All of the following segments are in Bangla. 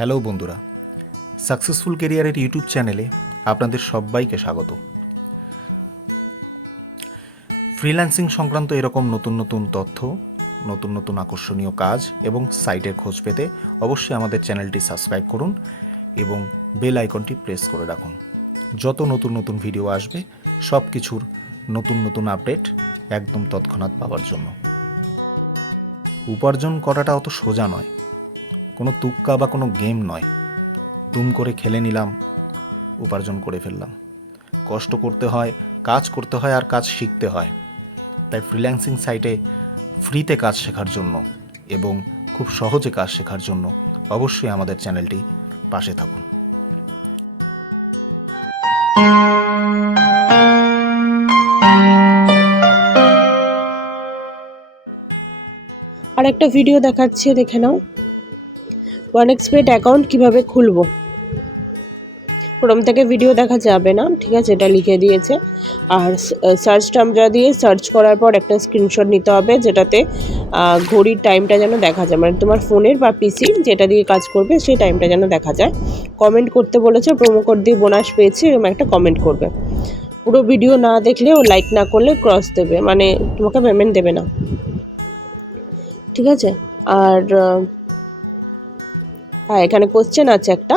হ্যালো বন্ধুরা, সাকসেসফুল কেরিয়ারের ইউটিউব চ্যানেলে আপনাদের সবাইকে স্বাগত। ফ্রিল্যান্সিং সংক্রান্ত এরকম নতুন নতুন তথ্য, নতুন নতুন আকর্ষণীয় কাজ এবং সাইটের খোঁজ পেতে অবশ্যই আমাদের চ্যানেলটি সাবস্ক্রাইব করুন এবং বেল আইকনটি প্রেস করে রাখুন। যত নতুন নতুন ভিডিও আসবে, সব কিছুর নতুন নতুন আপডেট একদম তৎক্ষণাৎ পাওয়ার জন্য। উপার্জন করাটা অত সোজা নয় কোনো তুক্কা বা কোনো গেম নয়। দুম করে খেলে নিলাম, উপার্জন করে ফেললাম। কষ্ট করতে হয়, কাজ করতে হয় আর কাজ শিখতে হয়। তাই ফ্রিল্যান্সিং সাইটে ফ্রিতে কাজ শেখার জন্য এবং খুব সহজে কাজ শেখার জন্য অবশ্যই আমাদের চ্যানেলটি পাশে থাকুন। আর একটা ভিডিও দেখাচ্ছে, দেখে নাও। ওয়ান এক্সপেট অ্যাকাউন্ট কীভাবে খুলবো? ক্রোম থেকে ভিডিও দেখা যাবে না, ঠিক আছে? এটা লিখে দিয়েছে। আর সার্চ টার্মটা দিয়ে সার্চ করার পর একটা স্ক্রিনশট নিতে হবে, যেটাতে ঘড়ির টাইমটা যেন দেখা যায়। মানে তোমার ফোনের বা পিসির যেটা দিয়ে কাজ করবে, সেই টাইমটা যেন দেখা যায়। কমেন্ট করতে বলেছে প্রোমো কোড দিয়ে বোনাস পেয়েছে এরকম একটা কমেন্ট করবে। পুরো ভিডিও না দেখলে ও লাইক না করলে ক্রস দেবে। মানে তোমাকে পেমেন্ট দেবে না। ঠিক আছে? আর হ্যাঁ এখানে কোশ্চেন আছে একটা।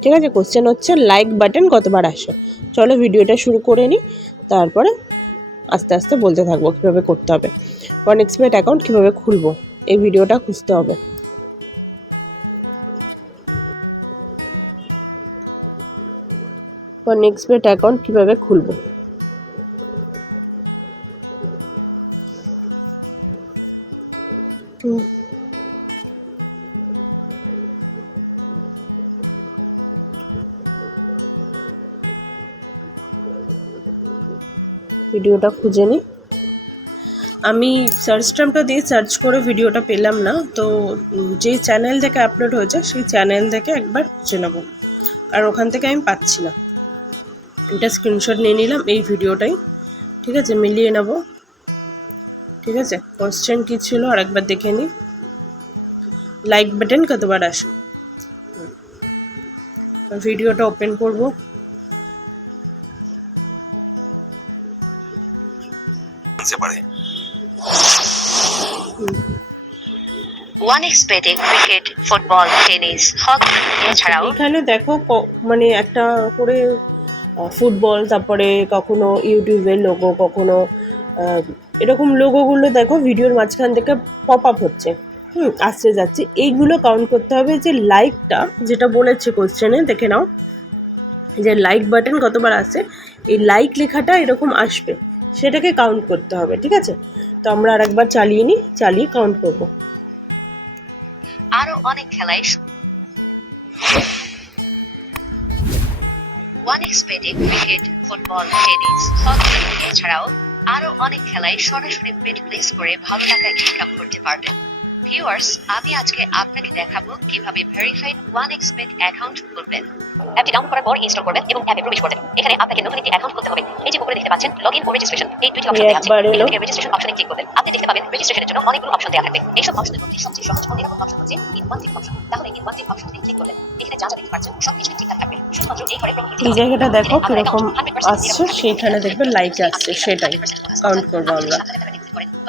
ঠিক আছে? কোশ্চেন হচ্ছে লাইক বাটন কতবার আসে? চলো ভিডিওটা শুরু করে নিই, তারপরে আস্তে আস্তে বলতে থাকব কীভাবে করতে হবে। ওয়ান এক্সপেট অ্যাকাউন্ট কীভাবে খুলবো? এই ভিডিওটা খুঁজতে হবে। ওয়ান এক্সপেট অ্যাকাউন্ট কীভাবে খুলবো? হুম ভিডিওটা খুঁজে নিই। আমি সার্চ টার্মটা দিয়ে সার্চ করে ভিডিওটা পেলাম না, তো যে চ্যানেল থেকে আপলোড হয়েছে, সেই চ্যানেল থেকে একবার খুঁজে নেব। আর ওখান থেকে আমি পাচ্ছি না। এটা স্ক্রিনশট নিয়ে নিলাম, এই ভিডিওটাই। ঠিক আছে, মিলিয়ে নেব। ঠিক আছে কোশ্চেন কী ছিল আর একবার দেখে নিই। লাইক বাটন কতবার আসে হুম। ভিডিওটা ওপেন করব। জানতে পারে। One cricket football tennis hockey এছাড়াও এখানে দেখো মানে একটা করে ফুটবল তারপরে কখনো ইউটিউবের লোগো কখনো এরকম লোগোগুলো দেখো ভিডিওর মাঝখান থেকে পপ আপ হচ্ছে। হুম আসতে যাচ্ছে। এইগুলো কাউন্ট করতে হবে যে লাইকটা যেটা বলেছে কোশ্চেনে দেখে নাও। যে লাইক বাটন কতবার আসে এই লাইক লেখাটা এরকম আসবে। সেটাকে কাউন্ট করতে হবে, ঠিক আছে? তো আমরা আর একবার চালিয়ে নিই, চালিয়ে কাউন্ট করব। আরও অনেক খেলায় ওয়ান এক্সপেটে ক্রিকেট ফুটবল টেনিস হকি এছাড়াও আরও অনেক খেলায় সরাসরি বেট প্লেস করে ভালো টাকা ইনকাম করতে পারবেন। ভিউয়ার্স আমি আজকে আপনাকে দেখাবো কীভাবে ভেরিফাইড ওয়ান এক্সপেট অ্যাকাউন্ট খুলবেন। অ্যাপটি ডাউনলোড করার পর ইনস্টল করবেন এবং অ্যাপে প্রবেশ করবেন। এখানে আপনাকে নতুন একটি অ্যাকাউন্ট খুলতে হবে। এই যে উপরে দেখতে পাচ্ছেন লগইন ও রেজিস্ট্রেশন এই দুটি অপশন দেওয়া আছে। এখান থেকে রেজিস্ট্রেশন অপশনে ক্লিক করবেন। আপনি দেখতে পাবেন রেজিস্ট্রেশনের জন্য অনেকগুলো অপশন দেওয়া থাকবে। এইসব অপশনের মধ্যে সবচেয়ে সহজ ও নিরাপদ অপশন হচ্ছে ইন ওয়ান টিক অপশন তাহলে ইন ওয়ান টিক অপশনে ক্লিক করবেন এখানে যা যা দেখতে পাচ্ছেন সবকিছু ঠিকঠাক থাকবে। শুধুমাত্র এই ঘরে এই জায়গাটা দেখো কীরকম আসছে সেইখানে দেখবে লাইক আসছে সেটাই কাউন্ট করব আমরা।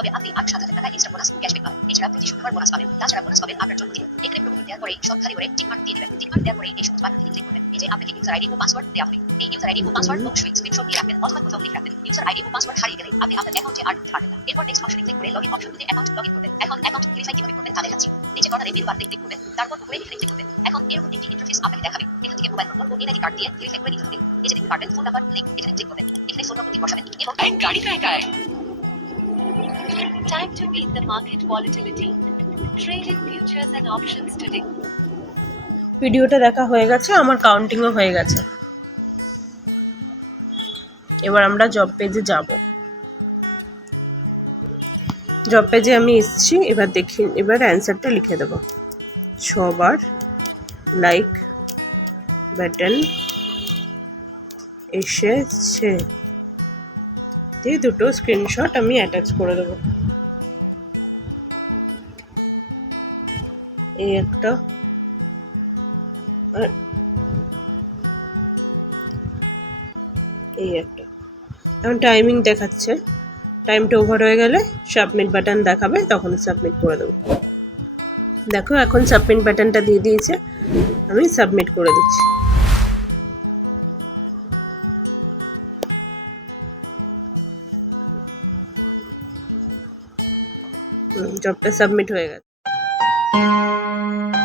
তবে আপনি আট সাত হাজার টাকা এক্সট্রা বোনাস ক্যাশব্যাক পাবেন। এছাড়া প্রতি শুক্রবার বোনাস পাবেন। তাছাড়া বোনাস পাবেন আপনার জন্মদিনে। এখানে প্রথমে দেওয়ার পরে সব খালি করে টিক মার্ক দিয়ে দেবেন। টিক মার্ক দেওয়ার পরে এই সমস্ত বাটন ক্লিক করবেন। এই যে আপনাকে ইউজার আইডি ও পাসওয়ার্ড দেওয়া হবে। এই ইউজার আইডি ও পাসওয়ার্ড অবশ্যই স্ক্রিনশট দিয়ে রাখবেন অথবা কোথাও লিখে রাখবেন। ইউজার আইডি ও পাসওয়ার্ড হারিয়ে গেলে আপনি আপনার অ্যাকাউন্টে আর ঢুকতে পারবেন না। এরপর নেক্সট অপশনে ক্লিক করে লগইন অপশন থেকে অ্যাকাউন্ট লগইন করবেন। এখন অ্যাকাউন্ট ভেরিফাই কীভাবে করবেন তা দেখাচ্ছি। নিচে কর্নারে মেনু বাটনে ক্লিক করবেন। তারপর উপরে ক্লিক করবেন। এখন এরকম একটি ইন্টারফেস আপনাকে দেখাবে। এখান থেকে মোবাইল নম্বর ও এনআইডি কার্ড দিয়ে ভেরিফাই করে নিতে হবে। এই যে দেখতে পারবেন ফোন নাম্বার লিংক এখানে ক্লিক করবেন। এখানে ফোন নম্বরটি বসাবেন এবং গাড়ি কায় কায় Time to beat the market volatility. Trade futures and options today. ভিডিওটা দেখা হয়ে গেছে, আমার কাউন্টিংও হয়ে গেছে এবার আমরা জব পেজে যাব জব পেজে আমি এসেছি, এবার দেখি, এবার অ্যান্সারটা লিখে দেব ছবার লাইক বাটন এসেছে দিয়ে দুটো স্ক্রিনশট আমি অ্যাটাচ করে দেবো এই একটা। আর এই একটা। এখন টাইমিং দেখাচ্ছে। টাইমটা ওভার হয়ে গেলে সাবমিট বাটন দেখাবে, তখন সাবমিট করে দেবো। দেখো, এখন সাবমিট বাটনটা দিয়ে দিয়েছে, আমি সাবমিট করে দিচ্ছি। জবটা সাবমিট হয়ে গেছে। Música